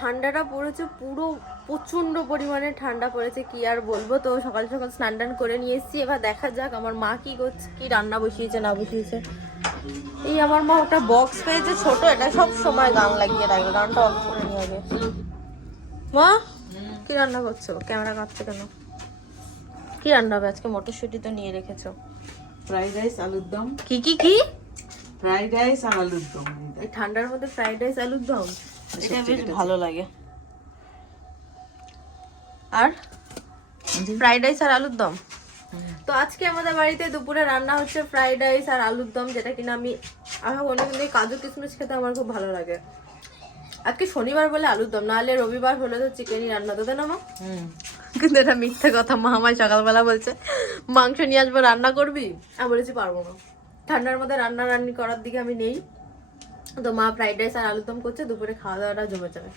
ঠান্ডাটা পড়েছে পুরো, প্রচন্ড পরিমাণে ঠান্ডা পড়েছে, কি আর বলবো। তো সকাল সকাল স্নান টান করে নিয়ে এসেছি, এবার দেখা যাক আমার মা কি করছে, কি রান্না বসিয়েছে না বসিয়েছে। এই আমার মা ওটা বক্স পেয়েছে ছোট, এটা সব সময় গান লাগিয়ে রাখবে, গানটা অফ করে নিয়ে আগে। মা কি রান্না করছো? ক্যামেরা কাটছে কেন? কি রান্না হবে আজকে? মটরশুঁটি তো নিয়ে রেখেছো। ফ্রাইড রাইস আলুর দম। কি কি কি? ফ্রাইড রাইস আর আলুর দম। এই ঠান্ডার মধ্যে ফ্রাইড রাইস আলুর দম, এটা বেশ ভালো লাগে। আর ফ্রাইড রাইস আর আলুর দম। তো আজকে আমাদের বাড়িতে দুপুরে রান্না হচ্ছে ফ্রাইড রাইস আর আলুর দম, যেটা কিনা আমি অনেকদিন কাজু কিশমিশ খেতে আমার খুব ভালো লাগে। আজকে শনিবার বলে আলুর দম, নাহলে রবিবার হলে তো চিকেনই রান্না হতো না মা। কিন্তু এটা মিথ্যে কথা, মা আমায় সকালবেলা বলছে মাংস নিয়ে আসবো, রান্না করবি? আমি বলেছি পারবো না, ঠান্ডার মধ্যে রান্না করার দিকে আমি নেই। তো মা ফ্রাইড রাইস আর আলুর দম করছে, দুপুরে খাওয়া দাওয়াটা জমে যাবে।